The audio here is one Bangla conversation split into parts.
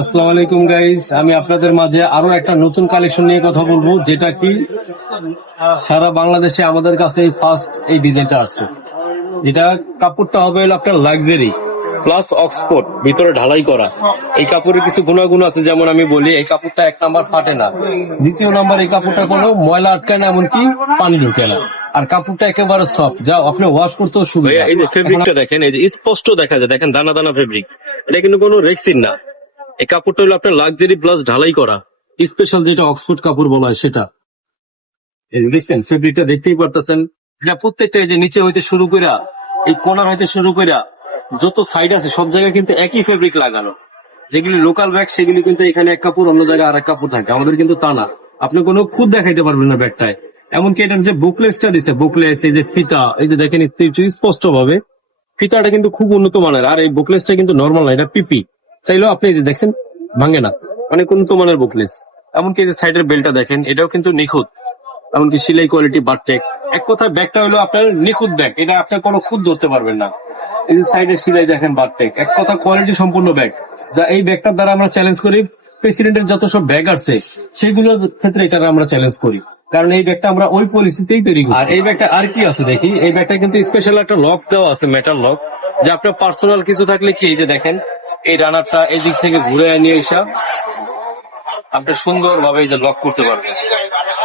আসসালামু আলাইকুম গাইস, আমি আপনাদের মাঝে আরো একটা নতুন কালেকশন নিয়ে কথা বলবো, যেটা কি সারা বাংলাদেশে আমাদের কাছে ফার্স্ট এই ডিজাইনটা আসছে। এটা কাপড়টা হবে হলো আপনার লাক্সারি প্লাস অক্সফোর্ড, ভিতরে ঢালাই করা। এই কাপড়ের কিছু গুণাগুণ আছে, যেমন আমি বলি এই কাপড়টা এক নাম্বার ফাটে না, দ্বিতীয় নাম্বার এই কাপড়টা কোনো ময়লা আটকায় না, এমনকি পানি ঢুকে না, আর কাপড়টা একেবারে সফট, যা আপনি ওয়াশ করতেও সুবিধা। এই যে ফেব্রিকটা দেখেন, এই যে স্পষ্ট দেখা যায়, দেখেন দানা দানা ফেব্রিক। এটা কিন্তু কোনো রেক্সিন না। এই কাপড়টা হলো আপনার লাক্সারি প্লাস ঢালাই করা। স্পেশাল যেটা অক্সফোর্ড কাপড় বলা হয় সেটা। এই যে দেখছেন ফেব্রিকটা, দেখতেই পারতেছেন। এটা প্রত্যেকটা এই যে নিচে হইতে শুরু কইরা এই কোনার হইতে শুরু কইরা যত সাইড আছে সব জায়গায় কিন্তু একই ফেব্রিক লাগানো। যেগুলি লোকাল ব্যাগ সেগুলি কিন্তু এখানে এক কাপড়, অন্য জায়গায় আরেক কাপড় থাকে। আমাদের কিন্তু তা না, আপনি কোনো খুদ দেখাইতে পারবেন না ব্যাগটায়। এমনকি এটার যে বুকলেসটা দিছে, বুকলেস এই যে ফিতা, এই যে দেখেন স্পষ্ট ভাবে ফিতাটা কিন্তু খুব উন্নত মানের। আর এই বুকলেসটা কিন্তু নর্মাল না, এটা পিপি। চাইলেও আপনি এই যে দেখছেন ভাঙে না, অনেক উন্নত মানের বুকলেস। এমনকি এই যে সাইডের বেলটা দেখেন, এটাও কিন্তু নিখুঁত, এমনকি সিলাই কোয়ালিটি বারটেক। এক কথায় ব্যাগটা হলো আপনার নিখুঁত ব্যাগ, এটা আপনার কোনো খুদ ধরতে পারবেন না। এই যে সাইডের সিলাই দেখেন বারটেক, এক কথা কোয়ালিটি সম্পূর্ণ ব্যাগ। যা এই ব্যাগটার দ্বারা আমরা চ্যালেঞ্জ করি প্রেসিডেন্টের যত সব ব্যাগ আছে সেগুলোর ক্ষেত্রে এটা আমরা চ্যালেঞ্জ করি, কারণ এই ব্যাগটা আমরা ওই পলিসিতেই তৈরি করি। আর এই ব্যাগটা আর কি আছে দেখি, এই ব্যাগটা কিন্তু স্পেশাল একটা লক দেওয়া আছে, মেটাল লক, যে আপনার পার্সোনাল কিছু থাকলে কি, এই যে দেখেন এই রানারটা এই দিক থেকে ঘুরে নিয়ে এসা আপনি সুন্দরভাবে এই যে লক করতে পারবেন,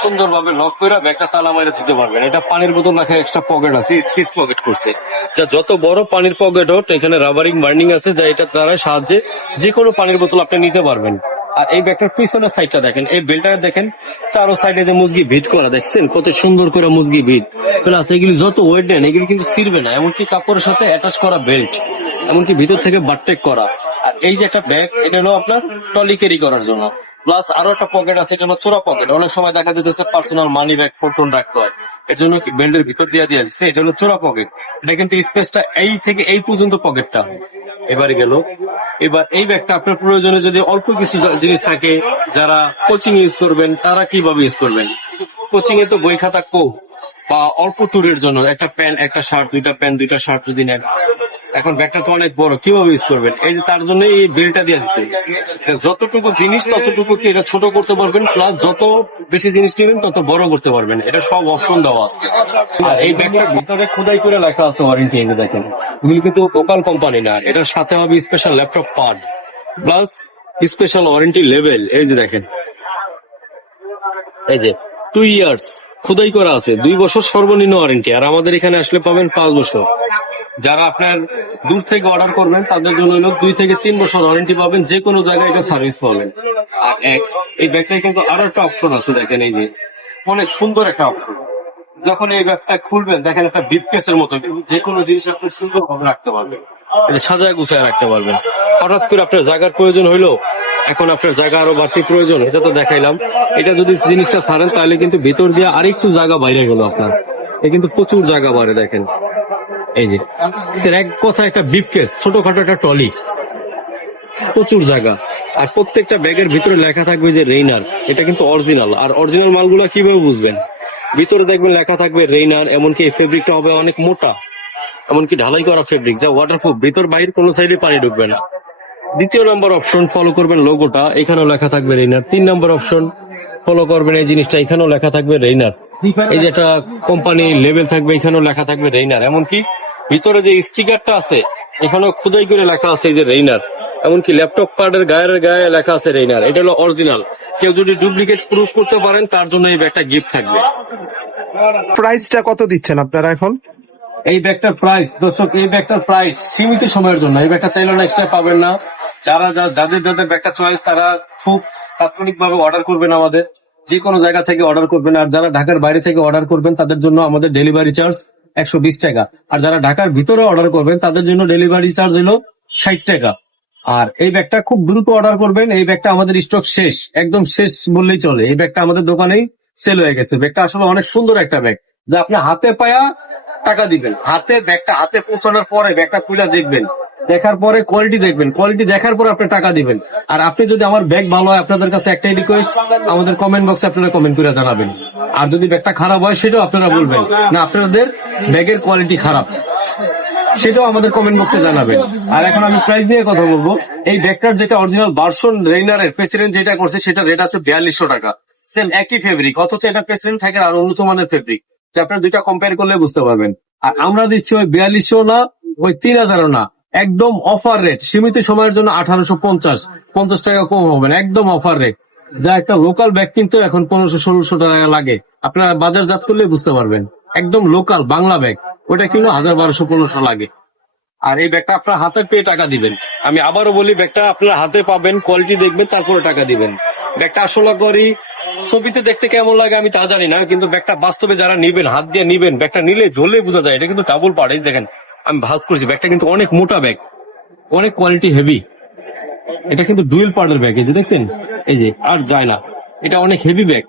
সুন্দরভাবে লক করে ব্যাগটা তালা মারে দিতে পারবেন। এটা পানির বোতল রাখা এক্সট্রা পকেট আছে, স্টিচ পকেট করছে, যা যত বড় পানির পকেট হোক এখানে রাবারিং বার্নিং আছে, যা এটা দ্বারা সাহায্যে যে কোনো পানির বোতল আপনি নিতে পারবেন। আর এই ব্যাগটার পিছনের সাইডটা দেখেন, এই বেলটা দেখেন চারো সাইডে যে মুজগি ভিট করা, দেখছেন কত সুন্দর করে মুজগি ভিট প্লাস এগুলি যত ওয়েট নেন এগুলি কিন্তু ছিড়বে না, এমনকি কাপড়ের সাথে অ্যাটাচ করা বেল্ট, এমনকি ভিতর থেকে বারটেক করা। আর এই যে একটা ব্যাগ, এটা হলো আপনার টলি ক্যারি করার জন্য। প্লাস আরো একটা পকেট আছে, এটা হলো চোরা পকেট। অনেক সময় দেখা যেতেছে পার্সোনাল মানি ব্যাগ ফোন রাখতে হয়, এর জন্য কি বেল্টের ভিতর দিয়ে দিচ্ছে, এটা হলো চোরা পকেট। এটা কিন্তু স্পেসটা এই থেকে এই পর্যন্ত পকেটটা। এবারে গেল, এবার এই ব্যাগটা আপনার প্রয়োজনে যদি অল্প কিছু জিনিস থাকে, যারা কোচিং ইউজ করবেন তারা কিভাবে ইউজ করবেন। কোচিং এ তো বই খাতা কো, বা অল্প ট্যুরের জন্য একটা প্যান্ট একটা শার্ট, দুইটা প্যান্ট দুইটা শার্ট যদি নেন, এখন ব্যাগটা তো অনেক বড়, কিভাবে ইউজ করবেন, এই যে তার জন্য এই বেলটা দিয়ে দিচ্ছে। যতটুকু জিনিস ততটুকু কি এটা ছোট করতে পারবেন, প্লাস যত বেশি জিনিস নেবেন তত বড় করতে পারবেন, এটা সব অপশন দেওয়া আছে। আর এই ব্যাগটার ভিতরে খোদাই করে লেখা আছে ওয়ারেন্টি, এই যে দেখেন এগুলি কিন্তু লোকাল কোম্পানি না, এটার সাথে হবে special laptop part plus special warranty level. এই যে দেখেন, এই যে 2 ইয়ার্স খোদাই করা আছে, 2 বছর সর্বনিম্ন ওয়ারেন্টি। আর আমাদের এখানে আসলে পাবেন 5 বছর। যারা আপনার দূর থেকে অর্ডার করবেন তাদের জন্য হলো 2 থেকে 3 বছর ওয়ারেন্টি পাবেন, যে কোনো জায়গায় এটা সার্ভিস পাবেন। আর এই ব্যাগটায় কিন্তু আরো একটা অপশন আছে, দেখেন এই যে অনেক সুন্দর একটা অপশন। যখন এই ব্যাগটা খুলবেন দেখেন একটা ব্রিফকেসের মতো, যে কোনো জিনিস আপনি সুন্দরভাবে রাখতে পারবেন, সাজায় গুছায় রাখতে পারবেন। হঠাৎ করে আপনার জায়গার প্রয়োজন হইলো, এখন আপনার জায়গা আরো বাড়তি প্রয়োজন, এটা তো দেখাইলাম। এটা যদি জিনিসটা ছাড়েন তাহলে কিন্তু ভিতর দিয়ে আরেকটু জায়গা বাইরে গেল আপনার, এ কিন্তু প্রচুর জায়গা বাড়ে। দেখেন এই যে এক কথা একটা ব্রিফকেস, ছোটখাটো একটা টলি, প্রচুর জায়গা। আর প্রত্যেকটা ব্যাগের ভিতরে লেখা থাকবে যে রেইনার, এটা কিন্তু অরিজিনাল। আর অরিজিনাল মালগুলো কিভাবে বুঝবেন, ভিতরে দেখবেন লেখা থাকবে রেইনার, এমনকি এই ফেব্রিকটা হবে অনেক মোটা, এমনকি ঢালাই করা ফেব্রিক, যা ওয়াটারপ্রুফ, ভিতর বাইরে কোনো সাইডে পানি ঢুকবে না। দ্বিতীয় নম্বর অপশন ফলো করবেন লোগোটা, এখানেও লেখা থাকবে রেইনার। 3 নম্বর অপশন ফলো করবেন এই জিনিসটা, এখানেও লেখা থাকবে রেইনার। এই যে একটা কোম্পানি লেভেল থাকবে, এখানেও লেখা থাকবে রেইনার। এমনকি ভিতরে যে স্টিকারটা আছে এখানেও খোদাই করে লেখা আছে এই যে রেইনার। এমনকি ল্যাপটপ কার্ডের গায়ে লেখা আছে রেইনার, এটা হলো অরিজিনাল। কেউ যদি ডুপ্লিকেট প্রুফ করতে পারেন তার জন্য এই ব্যাগটা গিফট থাকবে। প্রাইসটা কত দিচ্ছেন আপনারা এখন? এই ব্যাগটার প্রাইস, দর্শক এই ব্যাগটার প্রাইস সীমিত সময়ের জন্য, এই ব্যাগটা চাইলেও এক্সট্রা পাবেন না। যাদের ব্যাগটা চয়েস তারা খুব তাৎক্ষণিক ভাবে অর্ডার করবেন, আমাদের যে কোনো জায়গা থেকে অর্ডার করবেন। আর যারা ঢাকার বাইরে থেকে অর্ডার করবেন তাদের জন্য আমাদের ডেলিভারি চার্জ 120 টাকা। আর যারা ঢাকার ভিতরে অর্ডার করবেন তাদের জন্য ডেলিভারি চার্জ হলো 60 টাকা। আর এই ব্যাগটা খুব দ্রুত অর্ডার করবেন, এই ব্যাগটা আমাদের স্টক শেষ, একদম শেষ বললেই চলে। এই ব্যাগটা আমাদের দোকানেই সেল হয়ে গেছে। ব্যাগটা আসলে অনেক সুন্দর একটা ব্যাগ, যা আপনি হাতে পায়া টাকা দিবেন। ব্যাগটা হাতে পৌঁছানোর পরে ব্যাগটা খুলে দেখবেন, দেখার পরে কোয়ালিটি দেখবেন, কোয়ালিটি দেখার পরে আপনি টাকা দিবেন। আর আপনি যদি আমার ব্যাগ ভালো হয়, আপনাদের কাছে একটাই রিকোয়েস্ট, আমাদের কমেন্ট বক্সে আপনারা কমেন্ট করে জানাবেন। আর যদি ব্যাগটা খারাপ হয় সেটাও আপনারা বলবেন না আপনাদের ব্যাগের কোয়ালিটি খারাপ। সেটাও আমাদের কমেন্ট বক্সে জানাবেন। আর এখন আমি প্রাইস নিয়ে কথা বলবো। এই ব্যাগটার যেটা অরিজিনাল ভার্সন রেইনারের প্রেসিডেন্ট যেটা করছে সেটা রেট আছে 4200 টাকা। সেম একই ফেব্রিক, অথচ এটা প্রেসিডেন্ট থাকে আর উন্নত মানের ফেব্রিক, যে আপনার দুইটা কম্পেয়ার করলে বুঝতে পারবেন। আর আমরা দিচ্ছি ওই 4200 না, ওই 3000 না, একদম অফার রেট, সীমিত সময়ের জন্য 1850 টাকা কম হবে না, একদম অফার রেট। যা একটা লোকাল ব্যাগ কিনতে এখন 1500-1600 টাকা লাগে, আপনারা বাজারজাত করলে বুঝতে পারবেন। একদম লোকাল বাংলা ব্যাগ, ওটা কিনলে 1000-1200-1500 লাগে। আর এই ব্যাগটা আপনার হাতে পেয়ে টাকা দিবেন। আমি আবারও বলি, ব্যাগটা আপনার হাতে পাবেন, কোয়ালিটি দেখবেন, তারপরে টাকা দিবেন। ব্যাগটা আসলে করি ছবিতে দেখতে কেমন লাগে আমি তা জানি না, কিন্তু ব্যাগটা বাস্তবে যারা নিবেন, হাত দিয়ে নিবেন, ব্যাগটা নিলে ঝোলে বোঝা যায় এটা কিন্তু ডাবল পার্ট। এই দেখেন আমি ভাঁজ করছি, ব্যাগটা কিন্তু অনেক মোটা ব্যাগ, অনেক কোয়ালিটি হেভি। এটা কিন্তু ডুয়েল পার্টের ব্যাগ, এই যে দেখছেন, এই যে আর যায় না, এটা অনেক হেভি ব্যাগ।